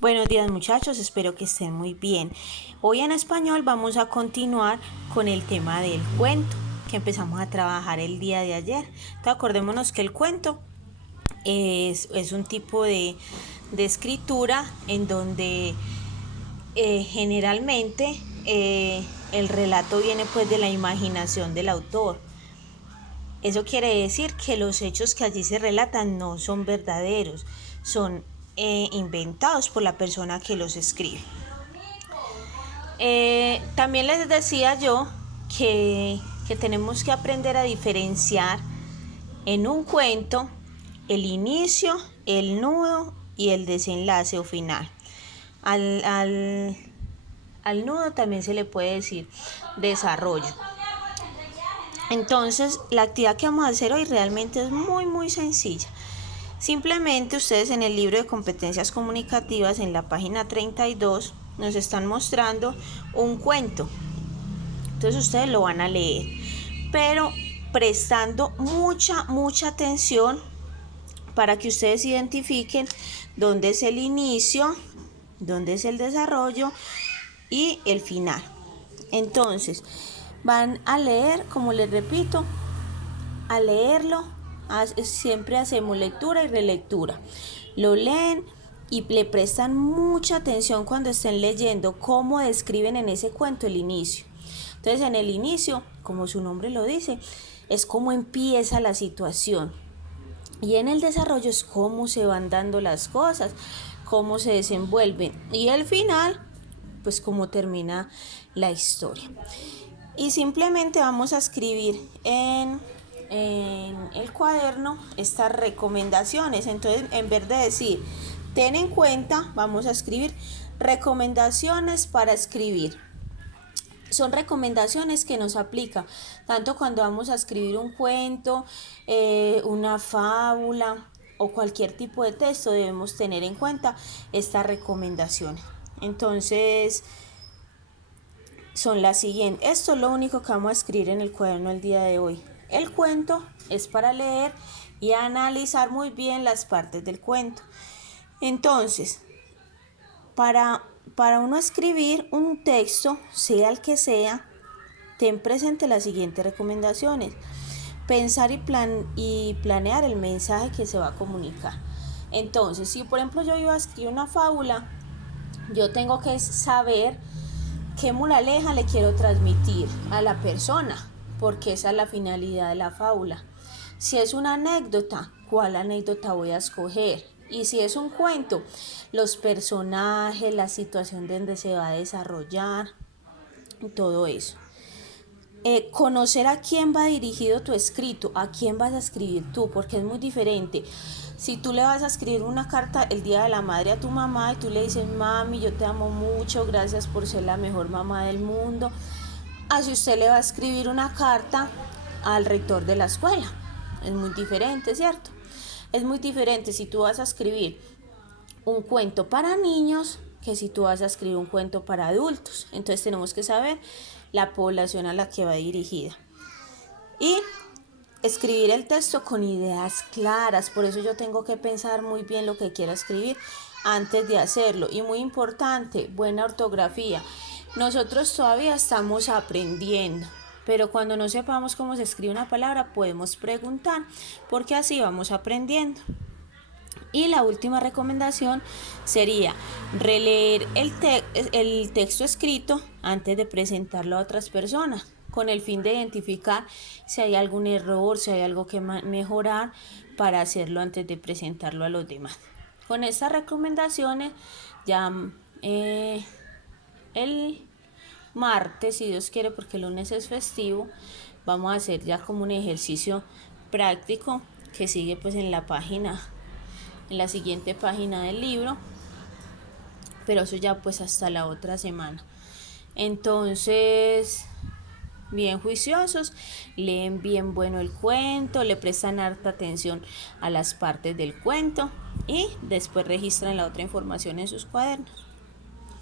Buenos días muchachos, espero que estén muy bien. Hoy en español vamos a continuar con el tema del cuento que empezamos a trabajar el día de ayer. Entonces, acordémonos que el cuento es un tipo de escritura en donde generalmente el relato viene pues de la imaginación del autor. Eso quiere decir que los hechos que allí se relatan no son verdaderos, son inventados por la persona que los escribe. También les decía yo que tenemos que aprender a diferenciar en un cuento el inicio, el nudo y el desenlace o final. Al nudo también se le puede decir desarrollo. Entonces, la actividad que vamos a hacer hoy realmente es muy sencilla. Simplemente ustedes en el libro de competencias comunicativas, en la página 32, nos están mostrando un cuento. Entonces ustedes lo van a leer, pero prestando mucha atención para que ustedes identifiquen dónde es el inicio, dónde es el desarrollo y el final. Entonces, van a leer, como les repito, a leerlo, siempre hacemos lectura y relectura. Lo leen y le prestan mucha atención cuando estén leyendo cómo describen en ese cuento el inicio. Entonces, en el inicio, como su nombre lo dice, es cómo empieza la situación. Y en el desarrollo es cómo se van dando las cosas, cómo se desenvuelven. Y el final, pues cómo termina la historia. Y simplemente vamos a escribir en el cuaderno estas recomendaciones. Entonces, en vez de decir ten en cuenta, vamos a escribir recomendaciones para escribir. Son recomendaciones que nos aplican tanto cuando vamos a escribir un cuento, una fábula o cualquier tipo de texto. Debemos tener en cuenta estas recomendaciones. Entonces, son las siguientes. Esto es lo único que vamos a escribir en el cuaderno el día de hoy. El cuento es para leer y analizar muy bien las partes del cuento. Entonces, para uno escribir un texto, sea el que sea, ten presente las siguientes recomendaciones. Pensar y planear el mensaje que se va a comunicar. Entonces, si por ejemplo yo iba a escribir una fábula, yo tengo que saber qué moraleja le quiero transmitir a la persona, porque esa es la finalidad de la fábula. Si es una anécdota, ¿cuál anécdota voy a escoger? Y si es un cuento, los personajes, la situación donde se va a desarrollar, todo eso. Conocer a quién va dirigido tu escrito, a quién vas a escribir tú, porque es muy diferente. Si tú le vas a escribir una carta el día de la madre a tu mamá y tú le dices, mami, yo te amo mucho, gracias por ser la mejor mamá del mundo, así usted le va a escribir una carta al rector de la escuela. Es muy diferente, ¿cierto? Es muy diferente si tú vas a escribir un cuento para niños que si tú vas a escribir un cuento para adultos. Entonces tenemos que saber la población a la que va dirigida. Y escribir el texto con ideas claras. Por eso yo tengo que pensar muy bien lo que quiero escribir antes de hacerlo. Y muy importante, buena ortografía. Nosotros todavía estamos aprendiendo, pero cuando no sepamos cómo se escribe una palabra podemos preguntar, porque así vamos aprendiendo. Y la última recomendación sería releer el texto escrito antes de presentarlo a otras personas, con el fin de identificar si hay algún error, si hay algo que mejorar para hacerlo antes de presentarlo a los demás. Con estas recomendaciones ya el martes, si Dios quiere, porque el lunes es festivo, vamos a hacer ya como un ejercicio práctico que sigue pues en la siguiente página del libro, pero eso ya pues hasta la otra semana. Entonces, bien juiciosos, leen bien bueno el cuento, le prestan harta atención a las partes del cuento y después registran la otra información en sus cuadernos.